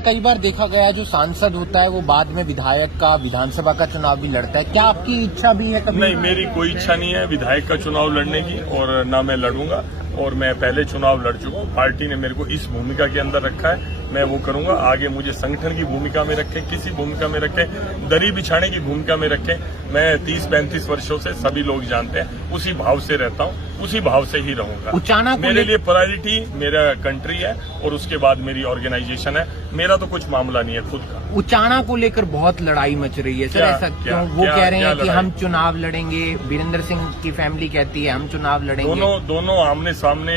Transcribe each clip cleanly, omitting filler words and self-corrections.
कई बार देखा गया है जो सांसद होता है वो बाद में विधायक का विधानसभा का चुनाव भी लड़ता है। क्या आपकी इच्छा भी है कभी? नहीं, मेरी कोई इच्छा नहीं है विधायक का चुनाव लड़ने की, और ना मैं लड़ूंगा। और मैं पहले चुनाव लड़ चुका हूँ। पार्टी ने मेरे को इस भूमिका के अंदर रखा है, मैं वो करूंगा। आगे मुझे संगठन की भूमिका में रखें, किसी भूमिका में रखें, दरी बिछाने की भूमिका में रखें, मैं 30-35 वर्षों से सभी लोग जानते हैं उसी भाव से रहता हूँ, उसी भाव से ही रहूंगा। मेरे लिए प्रायोरिटी मेरा कंट्री है और उसके बाद मेरी ऑर्गेनाइजेशन है। मेरा तो कुछ मामला नहीं है खुद का। उचाना को लेकर बहुत लड़ाई मच रही है सर, ऐसा क्यों? वो कह रहे हैं कि हम चुनाव लड़ेंगे, वीरेंद्र सिंह की फैमिली कहती है हम चुनाव लड़ेंगे। दोनों आमने सामने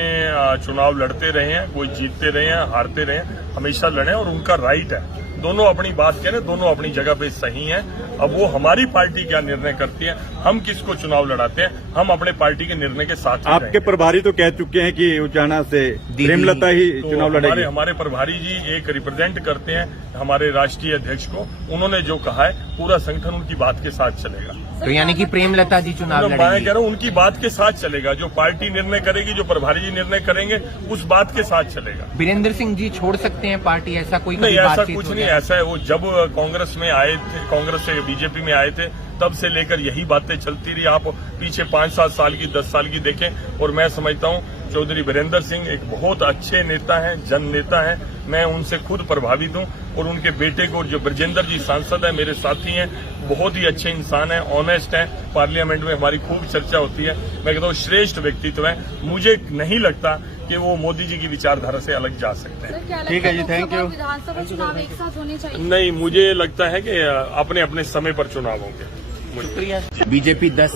चुनाव लड़ते रहे हैं, कोई जीतते रहे हैं, हारते रहे हैं, हमेशा लड़े और उनका राइट है। दोनों अपनी बात कह रहे हैं, दोनों अपनी जगह पे सही हैं। अब वो हमारी पार्टी क्या निर्णय करती है, हम किसको चुनाव लड़ाते हैं, हम अपने पार्टी के निर्णय के साथ। आपके प्रभारी तो कह चुके हैं कि उचाना से प्रेमलता ही चुनाव लड़ेगी। हमारे प्रभारी जी एक रिप्रेजेंट करते हैं हमारे राष्ट्रीय अध्यक्ष को, उन्होंने जो कहा है पूरा संगठन उनकी बात के साथ चलेगा। तो यानी कि प्रेमलता जी चुनाव लड़ेंगी? मैं कह रहा हूँ उनकी बात के साथ चलेगा, जो पार्टी निर्णय करेगी, जो प्रभारी जी निर्णय करेंगे, उस बात के साथ चलेगा। वीरेंद्र सिंह जी छोड़ सकते हैं पार्टी, ऐसा कोई नहीं? ऐसा कुछ नहीं, ऐसा है वो जब कांग्रेस में आए थे, कांग्रेस से बीजेपी में आए थे, तब से लेकर यही बातें चलती रही। आप पीछे 5-7 साल की, 10 साल की देखें, और मैं समझता हूँ चौधरी वीरेंद्र सिंह एक बहुत अच्छे नेता हैं, जन नेता हैं। मैं उनसे खुद प्रभावित हूँ, और उनके बेटे को जो ब्रजेंद्र जी सांसद है, मेरे साथी हैं, बहुत ही अच्छे इंसान हैं, ऑनेस्ट हैं। पार्लियामेंट में हमारी खूब चर्चा होती है। मैं कहता हूँ श्रेष्ठ व्यक्तित्व है। मुझे नहीं लगता कि वो मोदी जी की विचारधारा से अलग जा सकते हैं। ठीक है जी, थैंक यू। विधानसभा चुनाव एक साथ होने चाहिए? नहीं, मुझे लगता है कि अपने अपने समय पर चुनाव होंगे। शुक्रिया। बीजेपी 10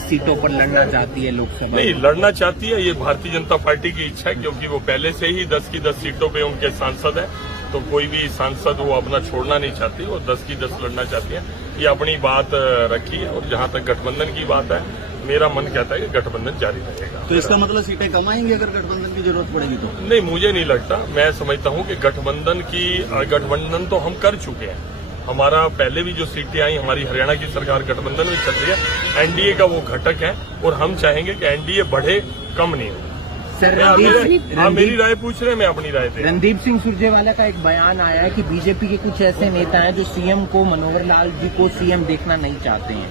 सीटों पर लड़ना चाहती है लोकसभा? नहीं, लड़ना चाहती है, ये भारतीय जनता पार्टी की इच्छा है, क्योंकि वो पहले से ही 10 सीटों पे उनके सांसद हैं। तो कोई भी सांसद वो अपना छोड़ना नहीं चाहती, वो 10 लड़ना चाहती है। ये अपनी बात रखी है। और जहां तक गठबंधन की बात है, मेरा मन कहता है कि गठबंधन जारी रहेगा। तो इसका मतलब सीटें कम आएंगी अगर गठबंधन की जरूरत पड़ेगी तो? नहीं, मुझे नहीं लगता। मैं समझता हूं कि गठबंधन तो हम कर चुके हैं। हमारा पहले भी जो सीटें आई, हमारी हरियाणा की सरकार गठबंधन में चल रही है, एनडीए का वो घटक है, और हम चाहेंगे कि एनडीए बढ़े, कम नहीं हो। सर, मेरी राय पूछ रहे हैं, मैं अपनी राय दे। रणदीप सिंह सुरजेवाला का एक बयान आया है कि बीजेपी के कुछ ऐसे नेता हैं जो सीएम को, मनोहर लाल जी को सीएम देखना नहीं चाहते हैं।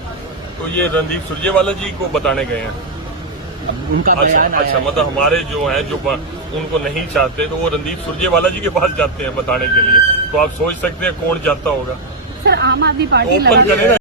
तो ये रणदीप सुरजेवाला जी को बताने गए हैं? अब उनका बयान आया अच्छा, मतलब हमारे जो है जो उनको नहीं चाहते, तो वो रणदीप सुरजेवाला जी के पास जाते हैं बताने के लिए। तो आप सोच सकते हैं कौन जाता होगा। सर, आम आदमी पार्टी ओपन करें ना।